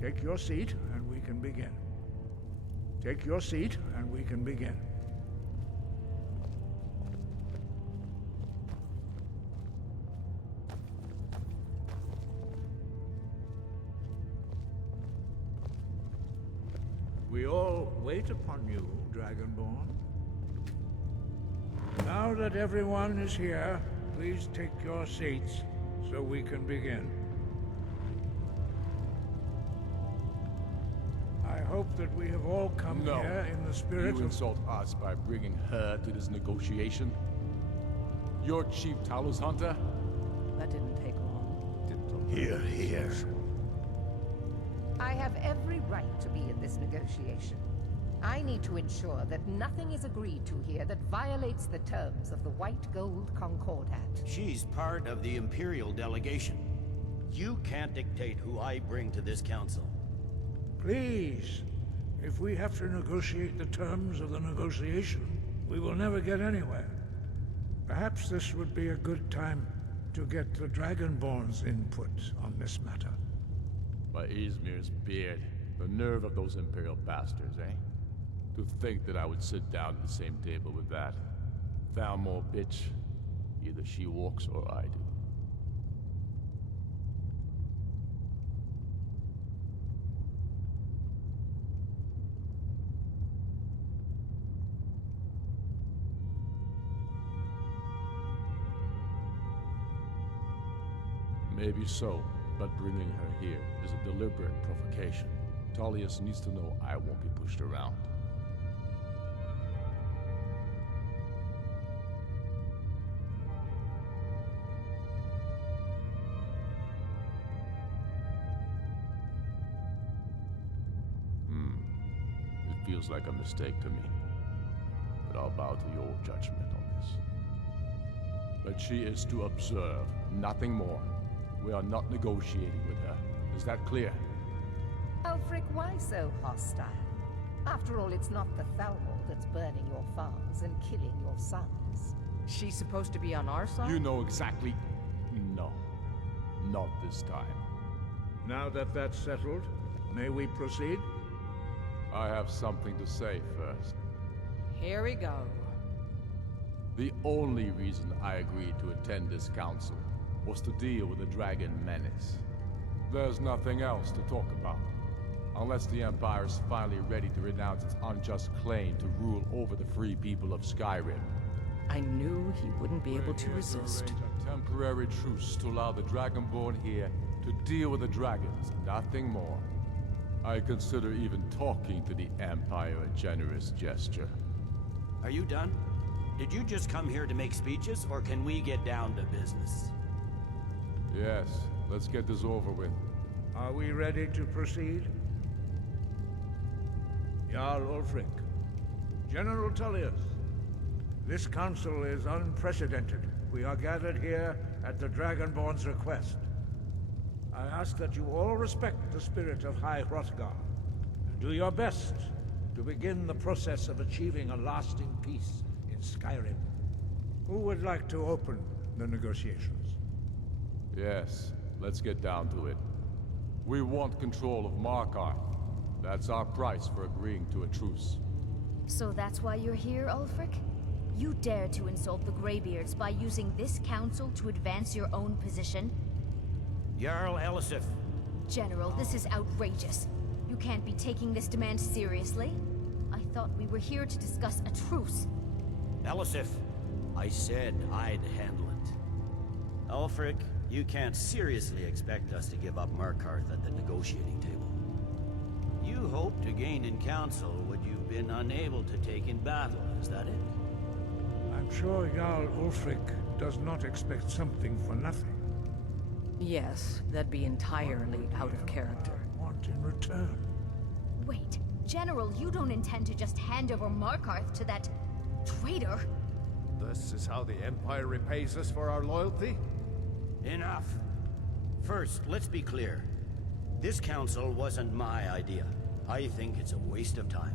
Take your seat, and we can begin. Take your seat, and we can begin. We all wait upon you, Dragonborn. Now that everyone is here, please take your seats so we can begin. I hope that we have all come here in the spirit You insult us by bringing her to this negotiation? You're Chief Talos Hunter? That didn't take long. Here. I have every right to be in this negotiation. I need to ensure that nothing is agreed to here that violates the terms of the White Gold Concordat. She's part of the Imperial delegation. You can't dictate who I bring to this council. Please, if we have to negotiate the terms of the negotiation, we will never get anywhere. Perhaps this would be a good time to get the Dragonborn's input on this matter. By Izmir's beard, the nerve of those Imperial bastards, eh? To think that I would sit down at the same table with that. Thalmor bitch. Either she walks or I do. Maybe so, but bringing her here is a deliberate provocation. Tullius needs to know I won't be pushed around. It feels like a mistake to me. But I'll bow to your judgment on this. But she is to observe, nothing more. We are not negotiating with her. Is that clear? Ulfric, why so hostile? After all, it's not the Thalmor that's burning your farms and killing your sons. She's supposed to be on our side? You know exactly... No. Not this time. Now that that's settled, may we proceed? I have something to say first. Here we go. The only reason I agreed to attend this council was to deal with the Dragon Menace. There's nothing else to talk about. Unless the Empire is finally ready to renounce its unjust claim to rule over the free people of Skyrim. I knew he wouldn't be able to resist. Arrange a temporary truce to allow the Dragonborn here to deal with the dragons, nothing more. I consider even talking to the Empire a generous gesture. Are you done? Did you just come here to make speeches, or can we get down to business? Yes, let's get this over with. Are we ready to proceed? Jarl Ulfric, General Tullius, this council is unprecedented. We are gathered here at the Dragonborn's request. I ask that you all respect the spirit of High Hrothgar, and do your best to begin the process of achieving a lasting peace in Skyrim. Who would like to open the negotiations? Yes, let's get down to it. We want control of Markarth. That's our price for agreeing to a truce. So that's why you're here, Ulfric? You dare to insult the Greybeards by using this council to advance your own position? Jarl Elisif. General, this is outrageous. You can't be taking this demand seriously. I thought we were here to discuss a truce. Elisif, I said I'd handle it. Ulfric, you can't seriously expect us to give up Markarth at the negotiating table. You hoped to gain in council what you've been unable to take in battle, is that it? I'm sure Jarl Ulfric does not expect something for nothing. Yes, that'd be entirely out of character. Want in return? Wait, General, you don't intend to just hand over Markarth to that traitor? This is how the Empire repays us for our loyalty? Enough. First, let's be clear. This council wasn't my idea. I think it's a waste of time.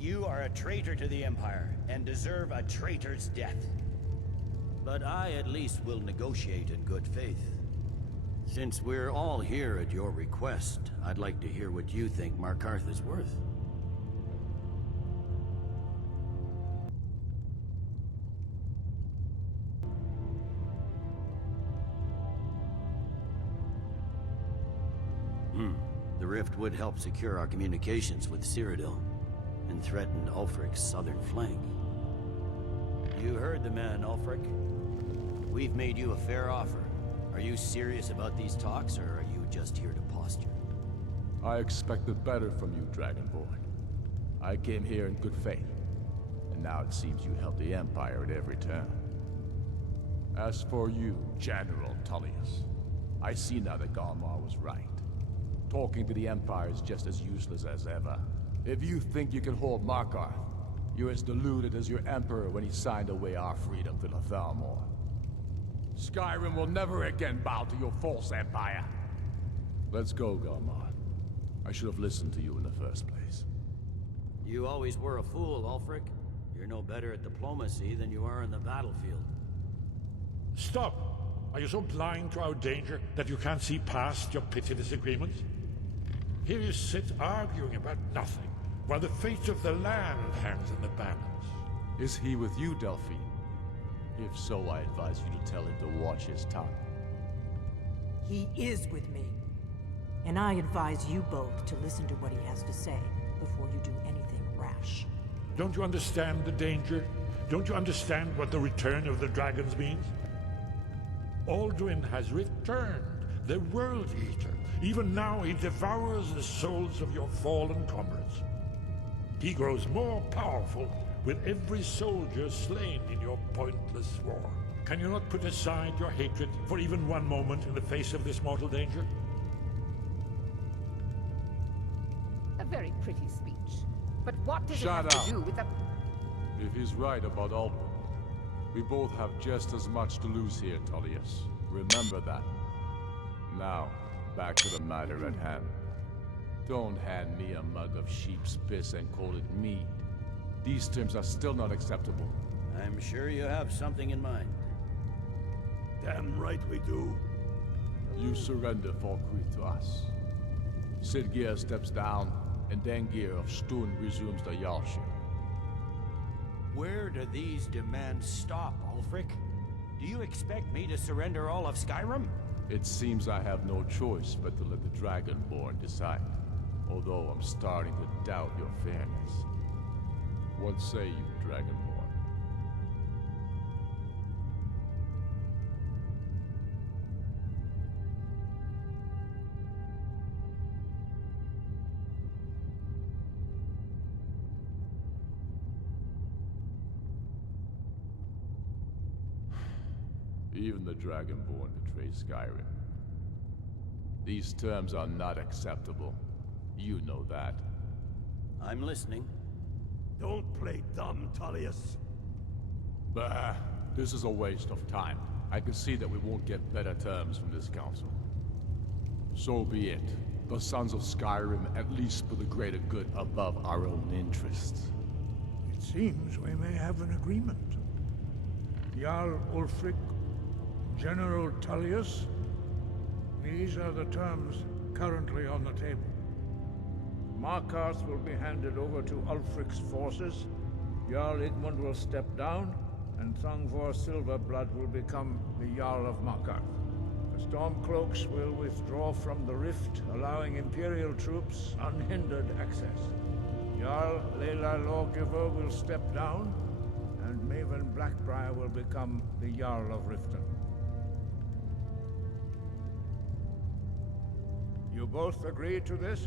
You are a traitor to the Empire, and deserve a traitor's death. But I at least will negotiate in good faith. Since we're all here at your request, I'd like to hear what you think Markarth is worth. The rift would help secure our communications with Cyrodiil, and threaten Ulfric's southern flank. You heard the man, Ulfric. We've made you a fair offer. Are you serious about these talks, or are you just here to posture? I expected better from you, Dragonborn. I came here in good faith, and now it seems you help the Empire at every turn. As for you, General Tullius, I see now that Galmar was right. Talking to the Empire is just as useless as ever. If you think you can hold Markarth, you're as deluded as your Emperor when he signed away our freedom to the Thalmor. Skyrim will never again bow to your false empire. Let's go, Galmar. I should have listened to you in the first place. You always were a fool, Ulfric. You're no better at diplomacy than you are in the battlefield. Stop! Are you so blind to our danger that you can't see past your pitiless agreements? Here you sit arguing about nothing, while the fate of the land hangs in the balance. Is he with you, Delphine? If so, I advise you to tell him to watch his tongue. He is with me. And I advise you both to listen to what he has to say before you do anything rash. Don't you understand the danger? Don't you understand what the return of the dragons means? Alduin has returned, the World Eater. Even now he devours the souls of your fallen comrades. He grows more powerful with every soldier slain in your pointless war. Can you not put aside your hatred for even one moment in the face of this mortal danger? A very pretty speech. But what does Shut it have up. to do with the... If he's right about Alduin, we both have just as much to lose here, Tullius. Remember that. Now, back to the matter at hand. Don't hand me a mug of sheep's piss and call it mead. These terms are still not acceptable. I'm sure you have something in mind. Damn right we do. You surrender Falkreath to us. Sidgeir steps down, and Dengir of Stun resumes the Jarlship. Where do these demands stop, Ulfric? Do you expect me to surrender all of Skyrim? It seems I have no choice but to let the Dragonborn decide. Although I'm starting to doubt your fairness. What say you, Dragonborn? Even the Dragonborn betray Skyrim. These terms are not acceptable. You know that. I'm listening. Don't play dumb, Tullius. Bah, this is a waste of time. I can see that we won't get better terms from this council. So be it. The Sons of Skyrim at least put the greater good above our own interests. It seems we may have an agreement. Jarl Ulfric, General Tullius, these are the terms currently on the table. Markarth will be handed over to Ulfric's forces, Jarl Igmund will step down, and Thangvor Silverblood will become the Jarl of Markarth. The Stormcloaks will withdraw from the rift, allowing Imperial troops unhindered access. Jarl Leila Lawgiver will step down, and Maven Blackbriar will become the Jarl of Riften. You both agree to this?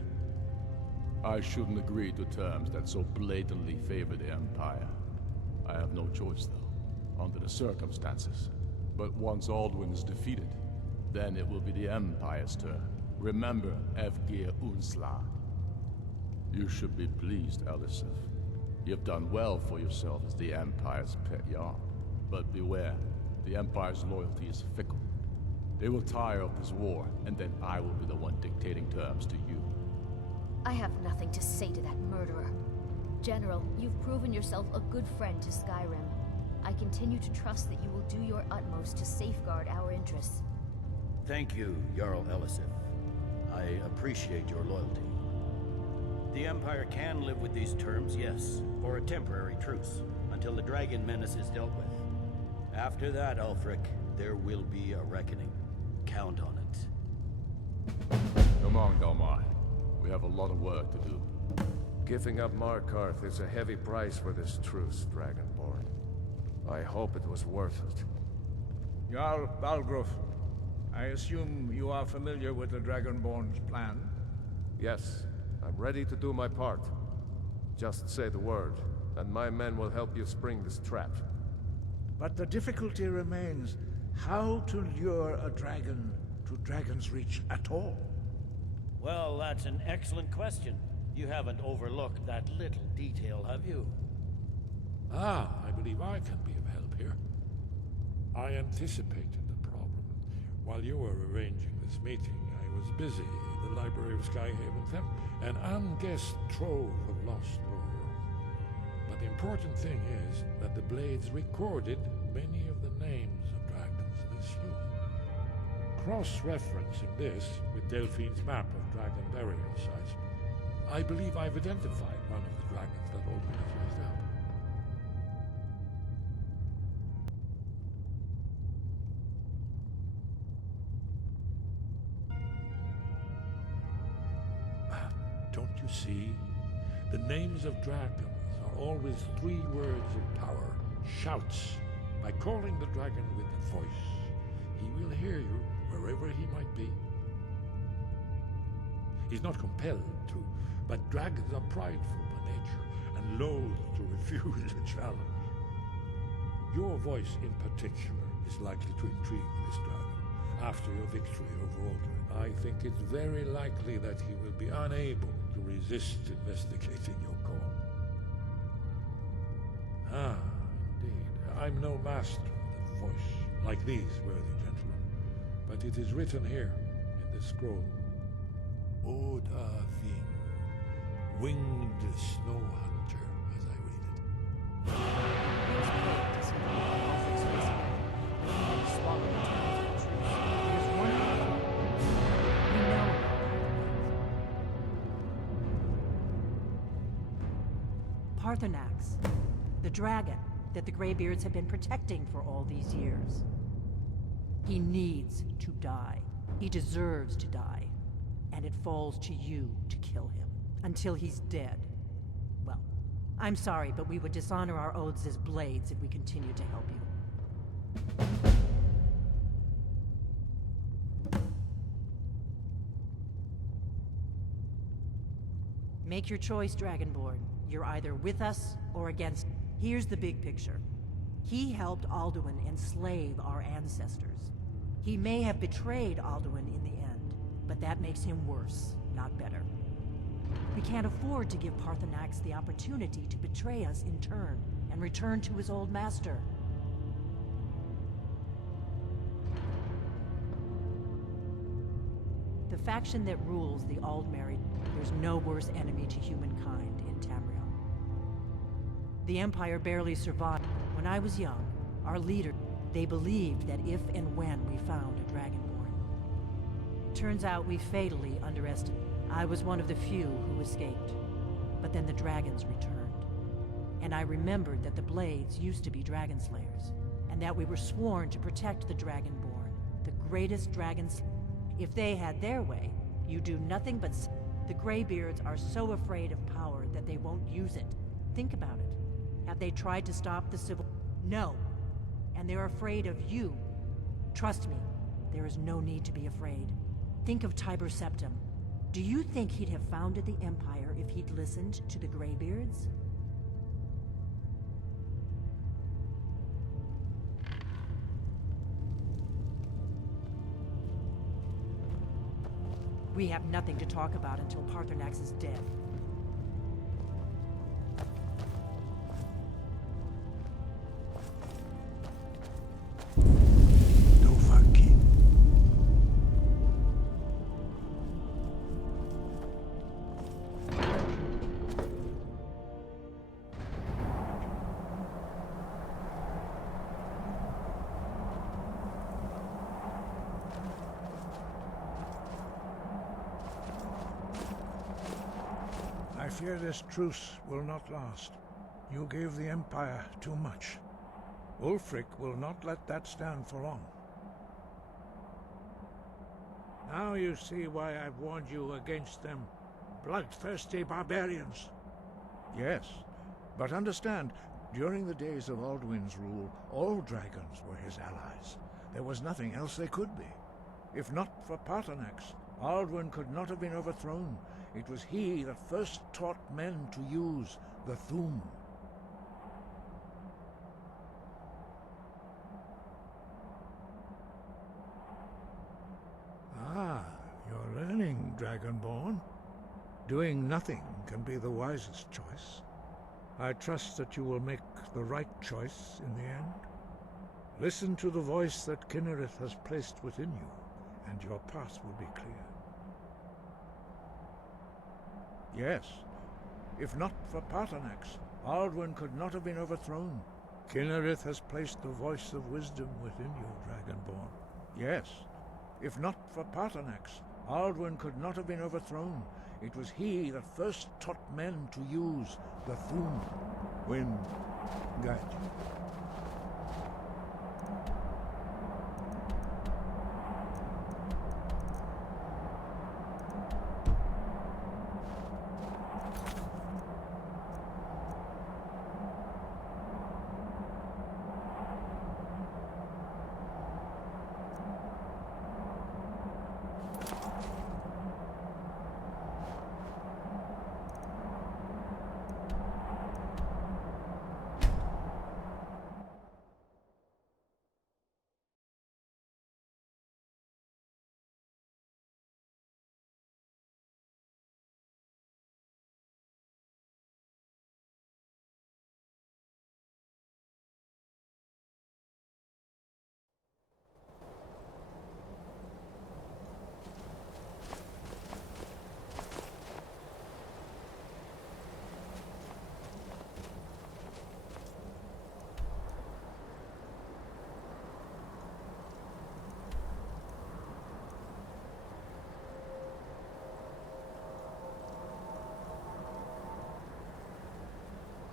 I shouldn't agree to terms that so blatantly favor the Empire. I have no choice, though, under the circumstances. But once Alduin is defeated, then it will be the Empire's turn. Remember Evgir Unslag. You should be pleased, Elisif. You've done well for yourself as the Empire's pet Jarl. But beware, the Empire's loyalty is fickle. They will tire of this war, and then I will be the one dictating terms to you. I have nothing to say to that murderer. General, you've proven yourself a good friend to Skyrim. I continue to trust that you will do your utmost to safeguard our interests. Thank you, Jarl Elisif. I appreciate your loyalty. The Empire can live with these terms, yes, for a temporary truce, until the Dragon Menace is dealt with. After that, Ulfric, there will be a reckoning. Count on it. Come on, Delmar. We have a lot of work to do. Giving up Markarth is a heavy price for this truce, Dragonborn. I hope it was worth it. Jarl Balgruf, I assume you are familiar with the Dragonborn's plan? Yes, I'm ready to do my part. Just say the word, and my men will help you spring this trap. But the difficulty remains how to lure a dragon to Dragon's Reach at all. Well, that's an excellent question. You haven't overlooked that little detail, have you? Ah, I believe I can be of help here. I anticipated the problem. While you were arranging this meeting, I was busy in the Library of Skyhaven Them, an unguessed trove of lost lore. But the important thing is that the Blades recorded many of the names of dragons they slew. Cross-referencing this with Delphine's map of dragon burial sites, I believe I've identified one of the dragons that Alden has raised up. Don't you see? The names of dragons are always 3 words of power. Shouts. By calling the dragon with a voice, he will hear you wherever he might be. He's not compelled to, but dragons are prideful by nature and loath to refuse a challenge. Your voice in particular is likely to intrigue this dragon. After your victory over Alduin, I think it's very likely that he will be unable to resist investigating your call. Ah, indeed. I'm no master of the voice, like these worthy gentlemen, but it is written here in this scroll. Oda Ving, winged snow hunter, as I read it. Swallow the terms of truth. There's one thing we know about Paarthurnax, the dragon that the Greybeards have been protecting for all these years. He needs to die. He deserves to die. And it falls to you to kill him. Until he's dead. Well, I'm sorry, but we would dishonor our oaths as Blades if we continue to help you. Make your choice, Dragonborn. You're either with us or against. Here's the big picture. He helped Alduin enslave our ancestors. He may have betrayed Alduin in the end, but that makes him worse, not better. We can't afford to give Paarthurnax the opportunity to betray us in turn and return to his old master. The faction that rules the Aldmeri, there's no worse enemy to humankind in Tamriel. The Empire barely survived. When I was young, our leader, they believed that if and when we found a Dragonborn. Turns out we fatally underestimated. I was one of the few who escaped. But then the dragons returned. And I remembered that the Blades used to be dragon slayers, and that we were sworn to protect the Dragonborn, the greatest dragons. If they had their way, you do nothing but... The Greybeards are so afraid of power that they won't use it. Think about it. Have they tried to stop the civil... No. And they're afraid of you. Trust me, there is no need to be afraid. Think of Tiber Septim. Do you think he'd have founded the Empire if he'd listened to the Greybeards? We have nothing to talk about until Paarthurnax is dead. fear this truce will not last. You gave the Empire too much. Ulfric will not let that stand for long. Now you see why I've warned you against them bloodthirsty barbarians. Yes, but understand, during the days of Alduin's rule, all dragons were his allies. There was nothing else they could be. If not for Paarthurnax, Alduin could not have been overthrown. It was he that first taught men to use the Thu'um. Ah, you're learning, Dragonborn. Doing nothing can be the wisest choice. I trust that you will make the right choice in the end. Listen to the voice that Kynareth has placed within you, and your path will be clear. Yes, if not for Paarthurnax, Alduin could not have been overthrown. Kynareth has placed the voice of wisdom within you, Dragonborn. Yes, if not for Paarthurnax, Alduin could not have been overthrown. It was he that first taught men to use the Thu'um. Wind, guide you.